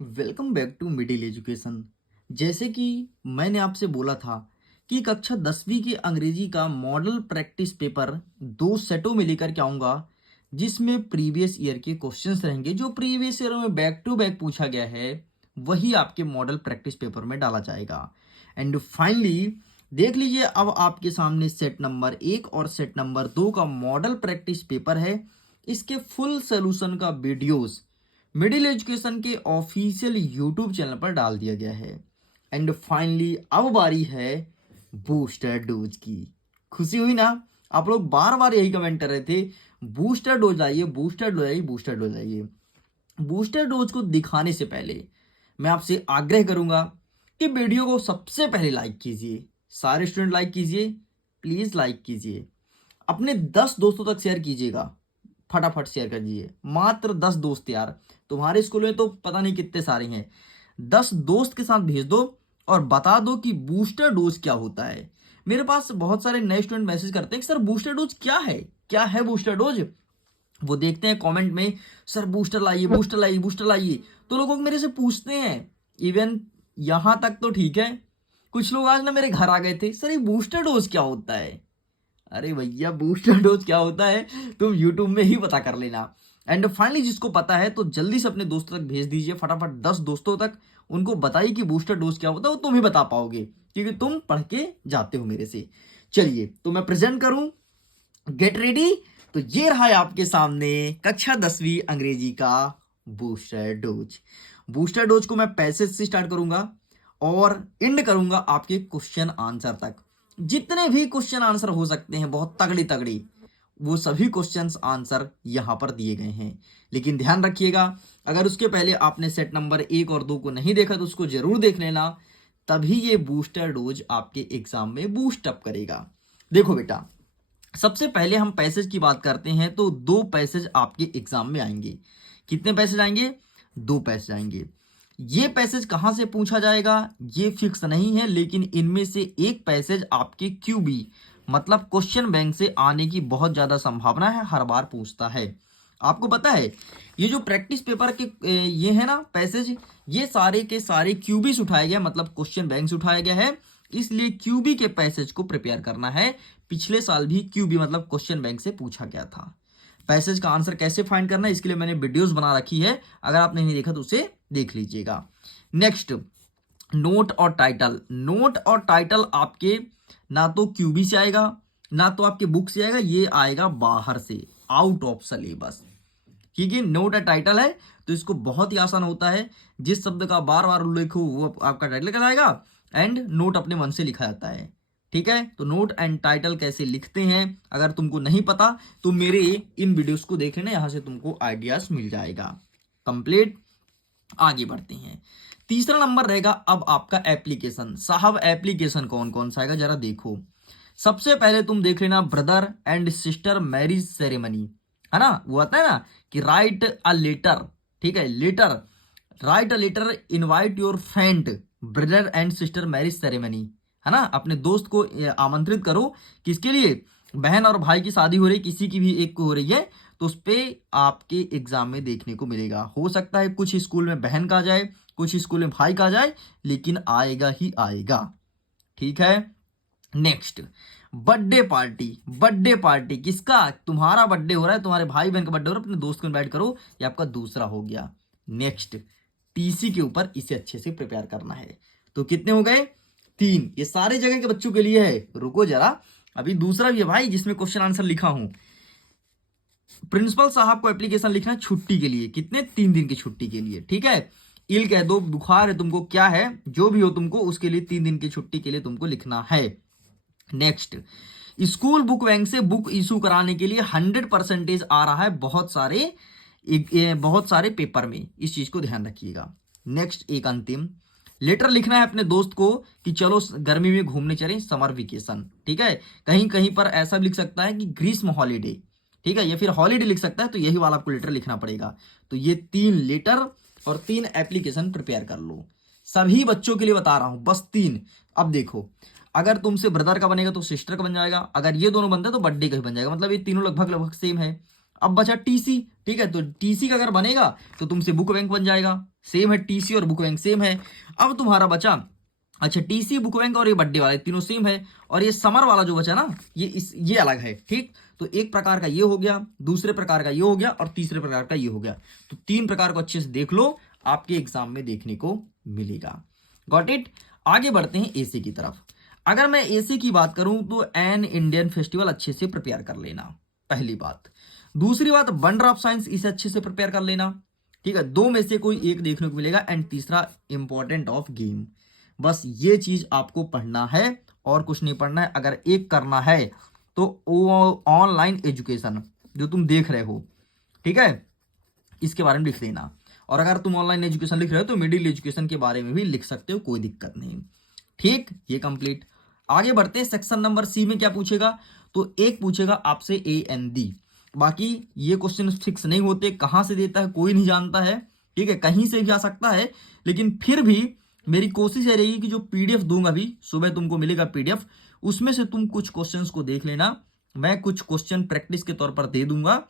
Welcome back to middle education. जैसे कि मैंने आपसे बोला था कि कक्षा 10वीं की अंग्रेजी का मॉडल प्रैक्टिस पेपर दो सेटों में लेकर के आऊँगा, जिसमें प्रीवियस ईयर के क्वेश्चंस रहेंगे। जो प्रीवियस ईयर में बैक टू बैक पूछा गया है वही आपके मॉडल प्रैक्टिस पेपर में डाला जाएगा। एंड फाइनली देख लीजिए, अब आपके सामने सेट नंबर 1 और सेट नंबर 2 का मॉडल प्रैक्टिस पेपर है। इसके फुल सोल्यूशन का वीडियोस मिडिल एजुकेशन के ऑफिशियल यूट्यूब चैनल पर डाल दिया गया है। एंड फाइनली अब बारी है बूस्टर डोज की। खुशी हुई ना? आप लोग बार बार यही कमेंट कर रहे थे, बूस्टर डोज आइए, बूस्टर डोज आइए, बूस्टर डोज आइए। बूस्टर डोज को दिखाने से पहले मैं आपसे आग्रह करूंगा कि वीडियो को सबसे पहले लाइक कीजिए। सारे स्टूडेंट लाइक कीजिए, प्लीज लाइक कीजिए। अपने 10 दोस्तों तक शेयर कीजिएगा, फटाफट शेयर कर दीजिए। मात्र 10 दोस्त यार, तुम्हारे स्कूल में तो पता नहीं कितने सारे हैं। 10 दोस्त के साथ भेज दो और बता दो कि बूस्टर डोज क्या होता है। मेरे पास बहुत सारे नए स्टूडेंट मैसेज करते हैं कि सर बूस्टर डोज क्या है, क्या है बूस्टर डोज। वो देखते हैं कमेंट में, सर बूस्टर लाइए, बूस्टर लाइए, बूस्टर लाइए। तो लोग मेरे से पूछते हैं। इवन यहां तक तो ठीक है, कुछ लोग आज ना मेरे घर आ गए थे, सर ये बूस्टर डोज क्या होता है। अरे भैया, बूस्टर डोज क्या होता है तुम यूट्यूब में ही पता कर लेना। एंड फाइनली जिसको पता है तो जल्दी से अपने दोस्तों तक भेज दीजिए, फटाफट 10 दोस्तों तक। उनको बताइए कि बूस्टर डोज क्या होता है, वो तुम ही बता पाओगे क्योंकि तुम पढ़ के जाते हो मेरे से। चलिए तो मैं प्रेजेंट करूं, गेट रेडी। तो ये रहा है आपके सामने कक्षा 10वीं अंग्रेजी का बूस्टर डोज। बूस्टर डोज को मैं पैसेज से स्टार्ट करूंगा और एंड करूंगा आपके क्वेश्चन आंसर तक। जितने भी क्वेश्चन आंसर हो सकते हैं बहुत तगड़ी तगड़ी, वो सभी क्वेश्चंस आंसर यहां पर दिए गए हैं। लेकिन ध्यान रखिएगा, अगर उसके पहले आपने सेट नंबर 1 और 2 को नहीं देखा तो उसको जरूर देख लेना, तभी ये बूस्टर डोज आपके एग्जाम में बूस्ट अप करेगा। देखो बेटा, सबसे पहले हम पैसेज की बात करते हैं तो दो पैसेज आपके एग्जाम में आएंगे। कितने पैसेज आएंगे? दो पैसेज आएंगे। ये पैसेज कहां से पूछा जाएगा ये फिक्स नहीं है, लेकिन इनमें से एक पैसेज आपके क्यूबी मतलब क्वेश्चन बैंक से आने की बहुत ज्यादा संभावना है, हर बार पूछता है। आपको पता है ये जो प्रैक्टिस पेपर के ये है ना पैसेज, ये सारे के सारे क्यूबी से उठाया गया, मतलब क्वेश्चन बैंक से उठाया गया है। इसलिए क्यूबी के पैसेज को प्रिपेयर करना है। पिछले साल भी क्यूबी मतलब क्वेश्चन बैंक से पूछा गया था। पैसेज का आंसर कैसे फाइंड करना है इसके लिए मैंने वीडियोस बना रखी है, अगर आपने नहीं देखा तो उसे देख लीजिएगा। नेक्स्ट, नोट और टाइटल। नोट और टाइटल आपके ना तो क्यूबी से आएगा ना तो आपके बुक से आएगा, ये आएगा बाहर से, आउट ऑफ सिलेबस। ठीक है, नोट और टाइटल है तो इसको बहुत ही आसान होता है। जिस शब्द का बार बार उल्लेख हो वो आपका टाइटल कहलाएगा, एंड नोट अपने मन से लिखा जाता है। ठीक है, तो नोट एंड टाइटल कैसे लिखते हैं अगर तुमको नहीं पता तो मेरे इन वीडियोस को देख लेना, यहां से तुमको आइडियाज मिल जाएगा। कंप्लीट, आगे बढ़ते हैं। तीसरा नंबर रहेगा अब आपका एप्लीकेशन। साहब एप्लीकेशन कौन कौन सा आएगा जरा देखो। सबसे पहले तुम देख लेना brother and sister marriage ceremony, है ना। वो आता है ना कि राइट अ लेटर, ठीक है, letter, write a letter, invite your friend brother and sister marriage ceremony, है ना। अपने दोस्त को आमंत्रित करो, किसके लिए? बहन और भाई की शादी हो रही, किसी की भी एक को हो रही है, तो उस पे आपके एग्जाम में देखने को मिलेगा। हो सकता है कुछ स्कूल में बहन का आ जाए, कुछ स्कूल में भाई का आ जाए, लेकिन आएगा ही आएगा। ठीक है। Next, birthday party. Birthday party किसका? तुम्हारा बर्थडे हो रहा है, तुम्हारे भाई बहन का बर्थडे हो रहा है, अपने दोस्त को इनवाइट करो, ये आपका दूसरा हो गया। नेक्स्ट, टीसी के ऊपर इसे अच्छे से प्रिपेयर करना है। तो कितने हो गए? 3। ये सारे जगह के बच्चों के लिए है। रुको जरा, अभी दूसरा भी है भाई जिसमें क्वेश्चन आंसर लिखा हूं। प्रिंसिपल साहब को एप्लीकेशन लिखना है छुट्टी के लिए। कितने? 3 दिन की छुट्टी के लिए। ठीक है, इल कह दो, बुखार है तुमको, क्या है जो भी हो तुमको, उसके लिए 3 दिन की छुट्टी के लिए तुमको लिखना है। नेक्स्ट, स्कूल बुक बैंक से बुक इशू कराने के लिए 100% आ रहा है बहुत सारे पेपर में, इस चीज को ध्यान रखिएगा। नेक्स्ट, एक अंतिम लेटर लिखना है अपने दोस्त को कि चलो गर्मी में घूमने चलें, समर वेकेशन। ठीक है, कहीं कहीं पर ऐसा भी लिख सकता है कि ग्रीष्म हॉलीडे, ठीक है, या फिर हॉलीडे लिख सकता है, तो यही वाला आपको लेटर लिखना पड़ेगा। तो ये 3 लेटर और 3 एप्लीकेशन प्रिपेयर कर लो। सभी बच्चों के लिए बता रहा हूं, बस 3। अब देखो, अगर तुमसे ब्रदर का बनेगा तो सिस्टर का बन जाएगा, अगर ये दोनों बनते हैं तो बर्थडे का ही बन जाएगा, मतलब ये तीनों लगभग लगभग सेम है। अब बचा टीसी, ठीक है, तो टीसी का अगर बनेगा तो तुमसे बुक बैंक बन जाएगा, सेम है, टीसी और बुक बैंक सेम है। अब तुम्हारा बचा, अच्छा टीसी बुक बैंक और ये बर्थडे वाला तीनों सेम है, और ये समर वाला जो बचा ना ये अलग है, ठीक। तो एक प्रकार का ये हो गया, दूसरे प्रकार का ये हो गया, और तीसरे प्रकार का ये हो गया। तो तीन प्रकार को अच्छे से देख लो, आपके एग्जाम में देखने को मिलेगा। Got it. आगे बढ़ते हैं एसी की तरफ। अगर मैं एसी की बात करूं तो एन इंडियन फेस्टिवल अच्छे से प्रिपेयर कर लेना, पहली बात। दूसरी बात, वंडर ऑफ साइंस, इसे अच्छे से प्रिपेयर कर लेना, ठीक है, दो में से कोई एक देखने को मिलेगा। एंड तीसरा, इंपॉर्टेंट ऑफ गेम। बस ये चीज आपको पढ़ना है और कुछ नहीं पढ़ना है। अगर एक करना है तो ऑनलाइन एजुकेशन जो तुम देख रहे हो, ठीक है, इसके बारे में लिख देना। और अगर तुम ऑनलाइन एजुकेशन लिख रहे हो तो मिडिल एजुकेशन के बारे में भी लिख सकते हो, कोई दिक्कत नहीं, ठीक। ये कंप्लीट। आगे बढ़ते हैं, सेक्शन नंबर सी में क्या पूछेगा, तो एक पूछेगा आपसे ए एन डी। बाकी ये क्वेश्चन फिक्स नहीं होते, कहां से देता है कोई नहीं जानता है, ठीक है, कहीं से भी आ सकता है। लेकिन फिर भी मेरी कोशिश ये रहेगी कि जो पीडीएफ दूंगा, अभी सुबह तुमको मिलेगा पीडीएफ, उसमें से तुम कुछ क्वेश्चंस को देख लेना। मैं कुछ क्वेश्चन प्रैक्टिस के तौर पर दे दूंगा,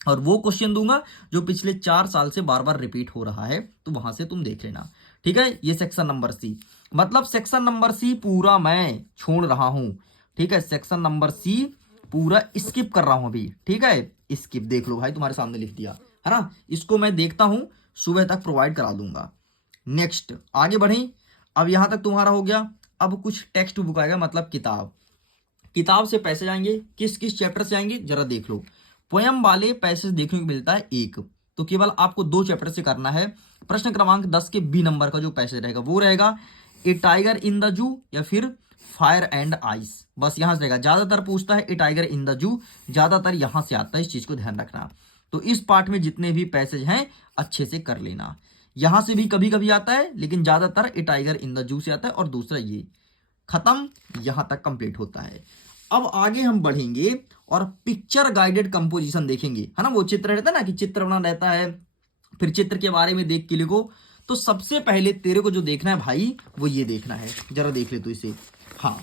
और वो क्वेश्चन दूंगा जो पिछले 4 साल से बार बार रिपीट हो रहा है, तो वहां से तुम देख लेना, ठीक है। ये सेक्शन नंबर सी, मतलब सेक्शन नंबर सी पूरा मैं छोड़ रहा हूं, ठीक है। सेक्शन नंबर सी पूरा स्किप कर रहा हूं अभी, ठीक है। स्किप देख लो भाई, तुम्हारे सामने लिख दिया है ना, इसको मैं देखता हूं, सुबह तक प्रोवाइड करा दूंगा। नेक्स्ट आगे बढ़े। अब यहां तक तुम्हारा हो गया। अब कुछ टेक्स्ट बुक आएगा, मतलब किताब से पैसे जाएंगे, किस किस चैप्टर से आएंगे जरा देख लो। पोयम वाले पैसे देखने को मिलता है एक, तो केवल आपको 2 चैप्टर से करना है। प्रश्न क्रमांक 10 के बी नंबर का जो पैसे रहेगा वो रहेगा ए टाइगर इन द जू या फिर फायर एंड आइस, बस यहां से रहेगा। ज्यादातर पूछता है ए टाइगर इन द जू, ज्यादातर यहां से आता है, इस चीज को ध्यान रखना। तो इस पार्ट में जितने भी पैसेज हैं अच्छे से कर लेना। यहां से भी कभी कभी आता है, लेकिन ज्यादातर ए टाइगर इन द जू से आता है, और दूसरा ये खत्म, यहां तक कंप्लीट होता है। अब आगे हम बढ़ेंगे और पिक्चर गाइडेड कंपोजिशन देखेंगे, है ना। वो चित्र रहता है ना, कि चित्र बना रहता है, फिर चित्र के बारे में देख के लिखो। तो सबसे पहले तेरे को जो देखना है भाई, वो ये देखना है, जरा देख ले तो इसे। हाँ,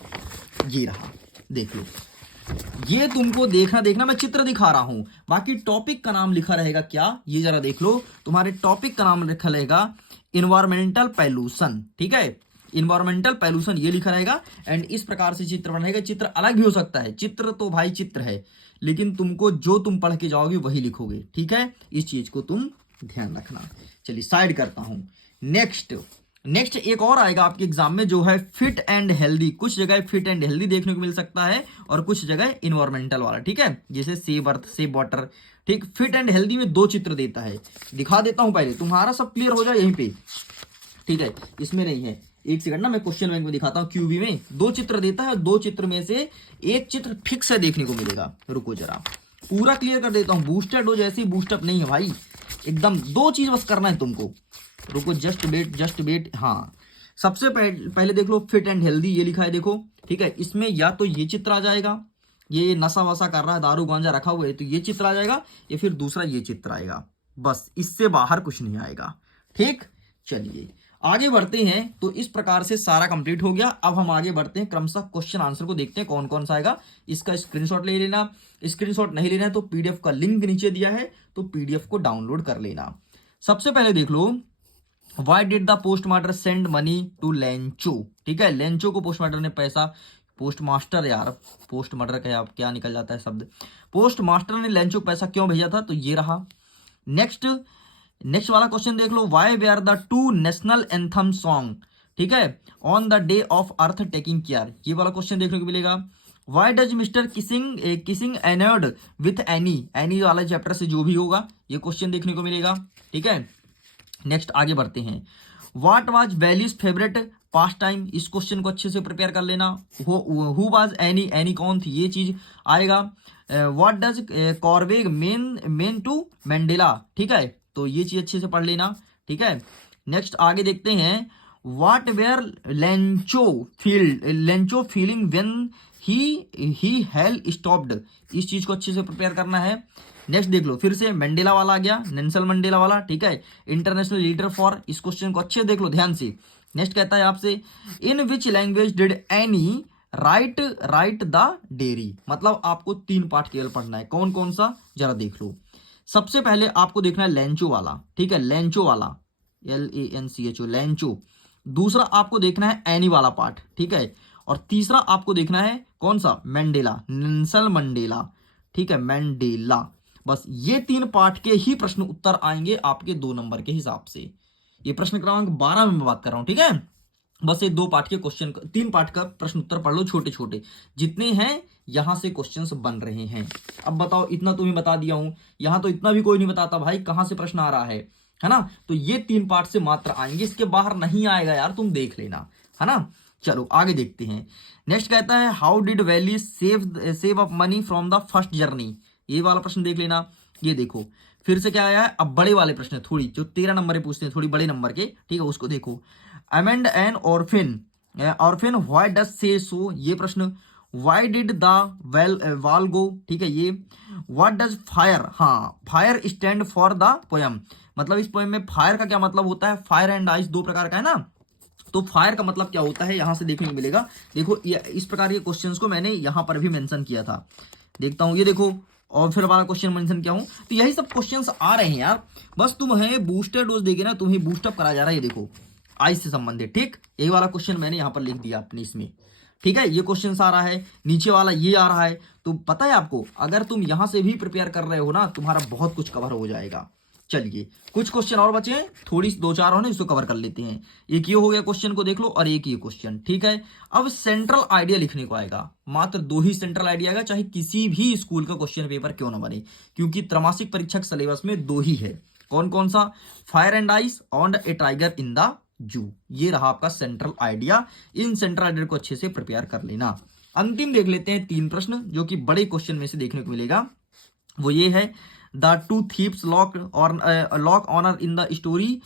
ये रहा, देख लो, ये तुमको देखना, मैं चित्र दिखा रहा हूं, बाकी टॉपिक का नाम लिखा रहेगा क्या, ये जरा देख लो। तुम्हारे टॉपिक का नाम लिखा रहेगा इन्वायरमेंटल पॉल्यूशन, ठीक है, इन्वायरमेंटल पॉल्यूशन ये लिखा रहेगा। एंड इस प्रकार से चित्र बनेगा। चित्र अलग भी हो सकता है, चित्र तो भाई चित्र है, लेकिन तुमको जो तुम पढ़ के जाओगे वही लिखोगे, ठीक है, इस चीज को तुम ध्यान रखना। चलिए साइड करता हूं। नेक्स्ट एक और आएगा आपके एग्जाम में, जो है फिट एंड हेल्दी। कुछ जगह फिट एंड हेल्दी देखने को मिल सकता है, और कुछ जगह इन्वायरमेंटल वाला, ठीक है, जैसे सेव अर्थ सेव वाटर, ठीक। फिट एंड हेल्दी में 2 चित्र देता है, दिखा देता हूं पहले, तुम्हारा सब क्लियर हो जाए यहीं पे, ठीक है। इसमें नहीं है, एक सेकंड ना, मैं क्वेश्चन बैंक में दिखाता हूं। क्यूबी में 2 चित्र देता है, 2 चित्र में से एक चित्र फिक्स है देखने को मिलेगा। रुको जरा पूरा क्लियर कर देता हूं। बूस्टर डोज ऐसी बूस्टअप नहीं है भाई, एकदम 2 चीज बस करना है तुमको। रुको, जस्ट वेट। हाँ, सबसे पहले देख लो, फिट एंड हेल्दी ये लिखा है, देखो, ठीक है। इसमें या तो ये चित्र आ जाएगा, ये नशा वसा कर रहा है, दारू गांजा रखा हुआ है, तो ये चित्र आ जाएगा, या फिर दूसरा ये चित्र आएगा, बस इससे बाहर कुछ नहीं आएगा, ठीक। चलिए आगे बढ़ते हैं। तो इस प्रकार से सारा कंप्लीट हो गया। अब हम आगे बढ़ते हैं, क्रमशः क्वेश्चन आंसर को देखते हैं कौन कौन सा आएगा। इसका स्क्रीनशॉट ले लेना, स्क्रीनशॉट नहीं लेना है तो पीडीएफ का लिंक नीचे दिया है, तो पीडीएफ को डाउनलोड कर लेना। सबसे पहले देख लो, why did the postmaster send money to Lencho, ठीक है। लेंचो को पोस्टमास्टर ने पैसा, पोस्टमास्टर यार, पोस्टमास्टर क्या निकल जाता है शब्द, पोस्टमास्टर ने लेंचो को पैसा क्यों भेजा था, तो ये रहा। नेक्स्ट वाला क्वेश्चन देख लो, why were the 2 national anthem song, ठीक है, on the day of earth taking care, ये वाला क्वेश्चन देखने को मिलेगा। Why does Mr Keesing annoyed with Anne वाला चैप्टर से जो भी होगा, ये क्वेश्चन देखने को मिलेगा, ठीक है। नेक्स्ट आगे बढ़ते हैं। What was valleys favourite past time, इस क्वेश्चन को अच्छे से प्रिपेयर कर लेना। हु वाज एनी कौन थी, ये चीज आएगा। What does courage mean to Mandela, ठीक है, तो ये चीज अच्छे से पढ़ लेना, ठीक है। नेक्स्ट आगे देखते हैं, what were Lencho feeling when he hail stopped, इस चीज को अच्छे से प्रिपेयर करना है। नेक्स्ट देख लो, फिर से मंडेला वाला आ गया, नेल्सन मंडेला वाला, ठीक है, इंटरनेशनल लीडर फॉर, इस क्वेश्चन को अच्छे देख लो ध्यान से। नेक्स्ट कहता है आपसे, in which language did Anne write the diary, मतलब आपको 3 पार्ट केवल पढ़ना है, कौन कौन सा जरा देख लो। सबसे पहले आपको देखना है लेंचो वाला, ठीक है, लेंचो वाला, LANCHO, लेंचो। दूसरा आपको देखना है एनी वाला पार्ट, ठीक है। और तीसरा आपको देखना है कौन सा, मंडेला, नेल्सन मंडेला, ठीक है, मंडेला। बस ये 3 पार्ट के ही प्रश्न उत्तर आएंगे आपके 2 नंबर के हिसाब से। ये प्रश्न क्रमांक 12 में मैं बात कर रहा हूं, ठीक है। बस ये 2 पार्ट के क्वेश्चन, 3 पार्ट का प्रश्न उत्तर पढ़ लो, छोटे छोटे जितने हैं यहां से क्वेश्चंस बन रहे हैं। अब बताओ, इतना तुम्हें बता दिया हूं, यहां तो इतना भी कोई नहीं बताता भाई कहां से प्रश्न आ रहा है ना। तो ये 3 पार्ट से मात्र आएंगे, इसके बाहर नहीं आएगा यार, तुम देख लेना, है ना। चलो आगे देखते हैं। नेक्स्ट कहता है how did valley save up money from the first journey. ये वाला प्रश्न देख लेना। ये देखो फिर से क्या आया है, अब बड़े वाले प्रश्न, थोड़ी जो 13 नंबर के पूछते हैं, थोड़ी बड़े नंबर के, ठीक है, उसको देखो। Amend an orphan why does say so, ये प्रश्न। व्हाई डिड द वाल गो, ठीक है, ये। व्हाट डज फायर, हाँ, fire stand for the poem, मतलब इस पोयम में फायर का क्या मतलब होता है, फायर एंड आइस 2 प्रकार का है ना। तो फायर का मतलब क्या होता है यहां से देखने को मिलेगा। देखो इस प्रकार के क्वेश्चंस को मैंने यहां पर भी मेंशन किया था, देखता हूं, ये देखो, और फिर वाला क्वेश्चन मेंशन किया हूं। तो यही सब क्वेश्चंस आ रहे हैं यार, बस तुम्हें बूस्टर डोज देके ना तुम्हें बूस्टअप करा जा रहा है। ये देखो आइस से संबंधित, ठीक, यही वाला क्वेश्चन मैंने यहां पर लिख दिया अपने इसमें, ठीक है। ये क्वेश्चन आ रहा है, नीचे वाला ये आ रहा है। तो पता है आपको, अगर तुम यहां से भी प्रिपेयर कर रहे हो ना, तुम्हारा बहुत कुछ कवर हो जाएगा। चलिए कुछ क्वेश्चन और बचे हैं, थोड़ी 2-4 और इसको कवर कर लेते हैं। एक ये हो गया क्वेश्चन को देख लो, और एक ये क्वेश्चन, ठीक है। अब सेंट्रल आइडिया लिखने को आएगा, मात्र 2 ही सेंट्रल आइडिया आएगा, चाहे किसी भी स्कूल का क्वेश्चन पेपर क्यों ना बने, क्योंकि त्रैमासिक परीक्षा सिलेबस में 2 ही है। कौन कौन सा, फायर एंड आइस और ए टाइगर इन द जू। ये रहा आपका central idea. In central idea को अच्छे से प्रिपेयर कर लेना। अंतिम देख लेते हैं 3 प्रश्न जो कि बड़े क्वेश्चन में से देखने को मिलेगा। वो ये है, the 2 thieves lock honour in the story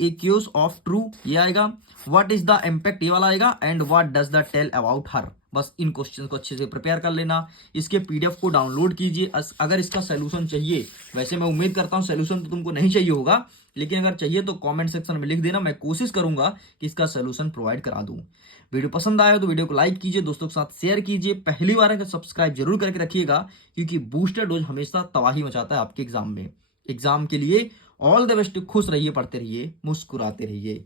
accuse of true, ये आएगा। व्हाट इज द इम्पैक्ट, ये वाला आएगा। And what does the tell about her. बस इन क्वेश्चन को अच्छे से प्रिपेयर कर लेना। इसके PDF को डाउनलोड कीजिए। अगर इसका सोल्यूशन चाहिए, वैसे मैं उम्मीद करता हूं सोल्यूशन तो तुमको नहीं चाहिए होगा, लेकिन अगर चाहिए तो कमेंट सेक्शन में लिख देना, मैं कोशिश करूंगा कि इसका सोल्यूशन प्रोवाइड करा दूं। वीडियो पसंद आया तो वीडियो को लाइक कीजिए, दोस्तों के साथ शेयर कीजिए, पहली बार है तो सब्सक्राइब जरूर करके रखिएगा, क्योंकि बूस्टर डोज हमेशा तबाही मचाता है आपके एग्जाम में। एग्जाम के लिए ऑल द बेस्ट, खुश रहिए, पढ़ते रहिए, मुस्कुराते रहिए।